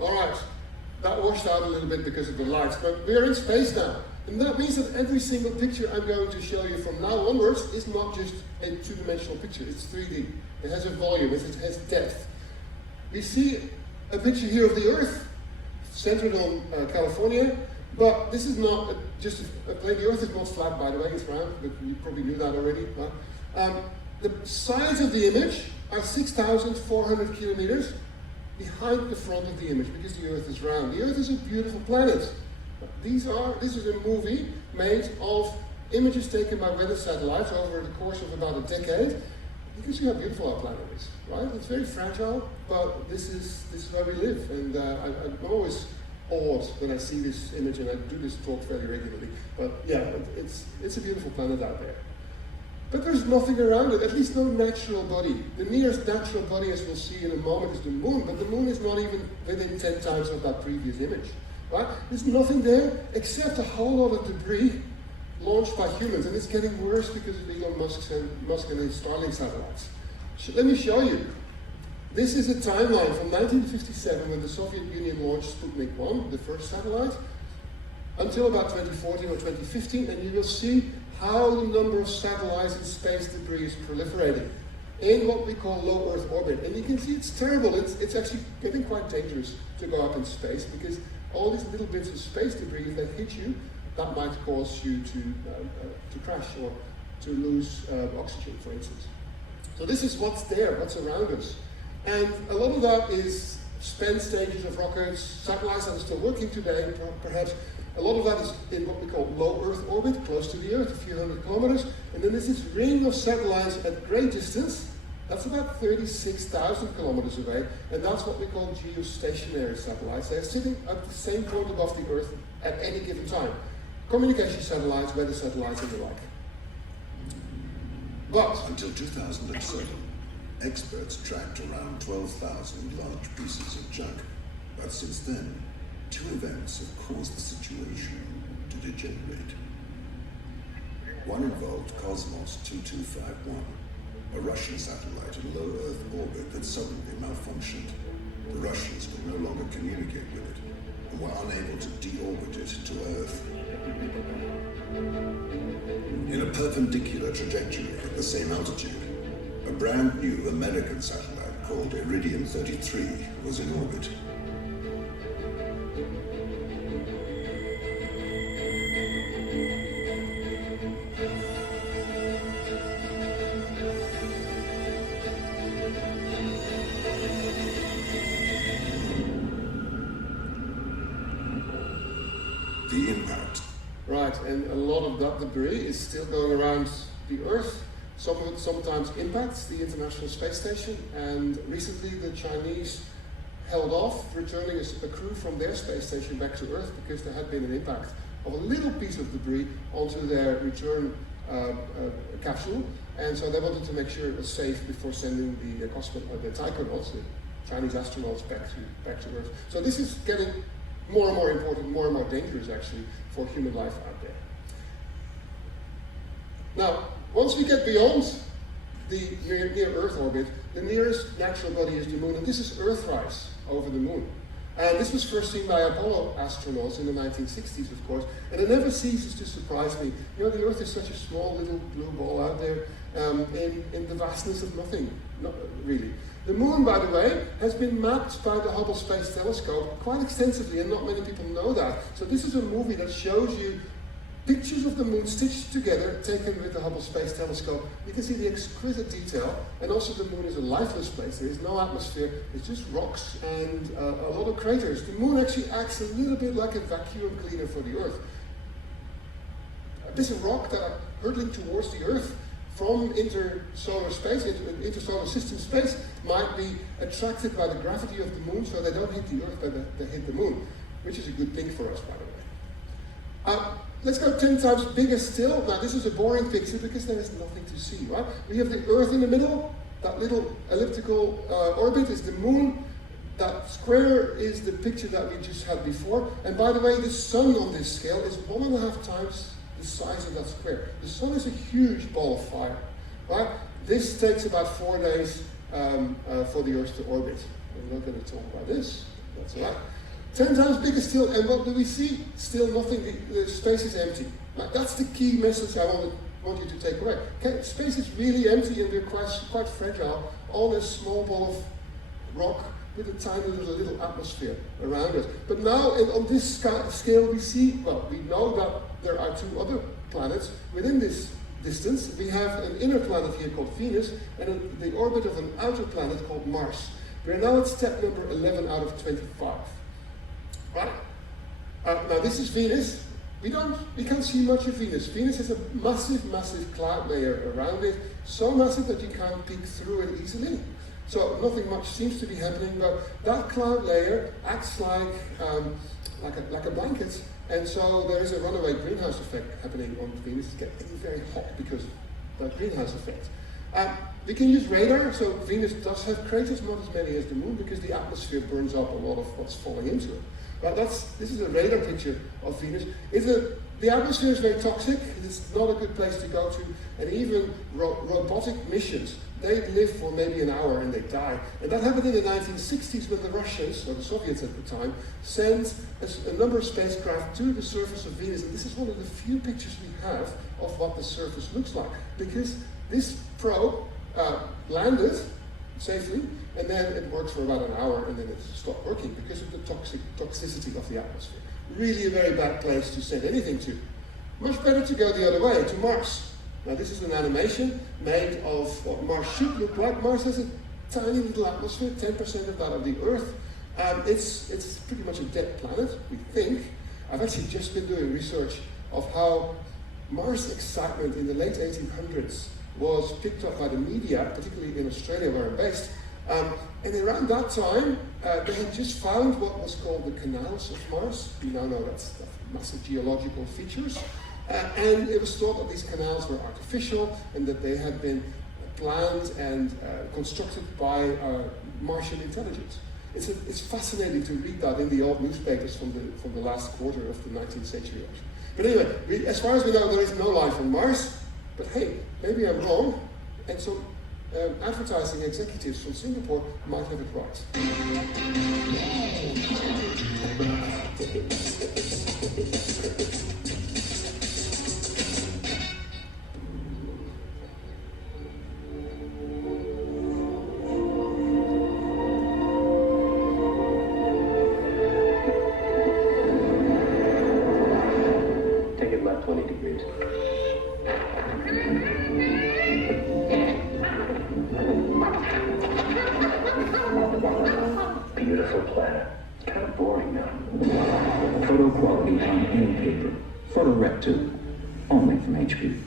All right, that washed out a little bit because of the lights, but we're in space now. And that means that every single picture I'm going to show you from now onwards is not just a two-dimensional picture, it's 3D. It has a volume, it has depth. We see a picture here of the Earth, centered on California, but this is not just a plane. The Earth is not flat, by the way, it's round, but you probably knew that already. The size of the image are 6,400 kilometers behind the front of the image, because the Earth is round. The Earth is a beautiful planet. This is a movie made of images taken by weather satellites over the course of about a decade. You can see how beautiful our planet is, right? It's very fragile, but this is where we live. And I'm always awed when I see this image, and I do this talk fairly regularly. But yeah, it's a beautiful planet out there. But there's nothing around it, at least no natural body. The nearest natural body, as we'll see in a moment, is the moon, but the moon is not even within 10 times of that previous image. Right? There's nothing there except a whole lot of debris launched by humans, and it's getting worse because of Elon Musk and his Starlink satellites. Let me show you. This is a timeline from 1957 when the Soviet Union launched Sputnik 1, the first satellite, until about 2014 or 2015, and you will see how the number of satellites and space debris is proliferating in what we call low Earth orbit. And you can see it's terrible. It's actually getting quite dangerous to go up in space, because all these little bits of space debris, if they hit you, that might cause you to crash or to lose oxygen, for instance. So this is what's there, what's around us. And a lot of that is spent stages of rockets, satellites that are still working today, perhaps. A lot of that is in what we call low Earth orbit, close to the Earth, a few hundred kilometers. And then there's this ring of satellites at great distance. That's about 36,000 kilometers away, and that's what we call geostationary satellites. They're sitting at the same point above the Earth at any given time. Communication satellites, weather satellites, and the like. But until 2007, experts tracked around 12,000 large pieces of junk. But since then, two events have caused the situation to degenerate. One involved Cosmos 2251. A Russian satellite in low Earth orbit that suddenly malfunctioned. The Russians could no longer communicate with it and were unable to deorbit it to Earth. In a perpendicular trajectory at the same altitude, a brand new American satellite called Iridium 33 was in orbit. The impact. Right, and a lot of that debris is still going around the Earth. Some of it sometimes impacts the International Space Station, and recently the Chinese held off returning a crew from their space station back to Earth because there had been an impact of a little piece of debris onto their return capsule, and so they wanted to make sure it was safe before sending the taikonauts, the Chinese astronauts, back to Earth. So this is getting more and more important, more and more dangerous actually for human life out there. Now, once we get beyond the near Earth orbit, the nearest natural body is the moon, and this is Earthrise over the moon. And this was first seen by Apollo astronauts in the 1960s, of course, and it never ceases to surprise me. You know, the Earth is such a small little blue ball out there in the vastness of nothing, not really. The moon, by the way, has been mapped by the Hubble Space Telescope quite extensively, and not many people know that. So this is a movie that shows you pictures of the moon stitched together, taken with the Hubble Space Telescope. You can see the exquisite detail, and also the moon is a lifeless place. There is no atmosphere, it's just rocks and a lot of craters. The moon actually acts a little bit like a vacuum cleaner for the Earth. Bits of rock that are hurtling towards the Earth from intersolar space, intersolar system space, might be attracted by the gravity of the moon, so they don't hit the Earth, but they hit the moon, which is a good thing for us, by the way. Let's go 10 times bigger still. Now, this is a boring picture because there is nothing to see, right? We have the Earth in the middle. That little elliptical orbit is the moon. That square is the picture that we just had before. And by the way, the sun on this scale is 1.5 times the size of that square. The sun is a huge ball of fire, right? This takes about 4 days for the Earth to orbit. I'm not going to talk about this. That's all right. 10 times bigger still, and what do we see? Still nothing, the space is empty. Now, that's the key message I want you to take away. Okay, space is really empty and we're quite fragile on a small ball of rock with a tiny little atmosphere around it. But now, on this scale, we see, well, we know that there are two other planets within this distance. We have an inner planet here called Venus and the orbit of an outer planet called Mars. We're now at step number 11 out of 25. Right? Now this is Venus. We can't see much of Venus. Venus has a massive cloud layer around it, so massive that you can't peek through it easily. So nothing much seems to be happening, but that cloud layer acts like a blanket, and so there is a runaway greenhouse effect happening on Venus. It's getting very hot because of that greenhouse effect. We can use radar, so Venus does have craters, not as many as the Moon, because the atmosphere burns up a lot of what's falling into it. But this is a radar picture of Venus. The atmosphere is very toxic. It's not a good place to go to, and even robotic missions, they live for maybe an hour and they die. And that happened in the 1960s when the Russians, or the Soviets at the time, sent a number of spacecraft to the surface of Venus. And this is one of the few pictures we have of what the surface looks like. Because this probe landed safely, and then it worked for about an hour and then it stopped working because of the toxicity of the atmosphere. Really a very bad place to send anything to. Much better to go the other way, to Mars. Now this is an animation made of what Mars should look like. Mars has a tiny little atmosphere, 10% of that of the Earth. It's pretty much a dead planet, we think. I've actually just been doing research of how Mars excitement in the late 1800s was picked up by the media, particularly in Australia where I'm based. And around that time, they had just found what was called the canals of Mars. We now know that's massive geological features. And it was thought that these canals were artificial and that they had been planned and constructed by Martian intelligence. It's fascinating to read that in the old newspapers from the last quarter of the 19th century. But anyway, as far as we know, there is no life on Mars. But hey, maybe I'm wrong, and some advertising executives from Singapore might have it right. Take it left 20 degrees. Beautiful planet. Kind of boring now. Photo quality on any paper. Photo rec tube. Only from HP.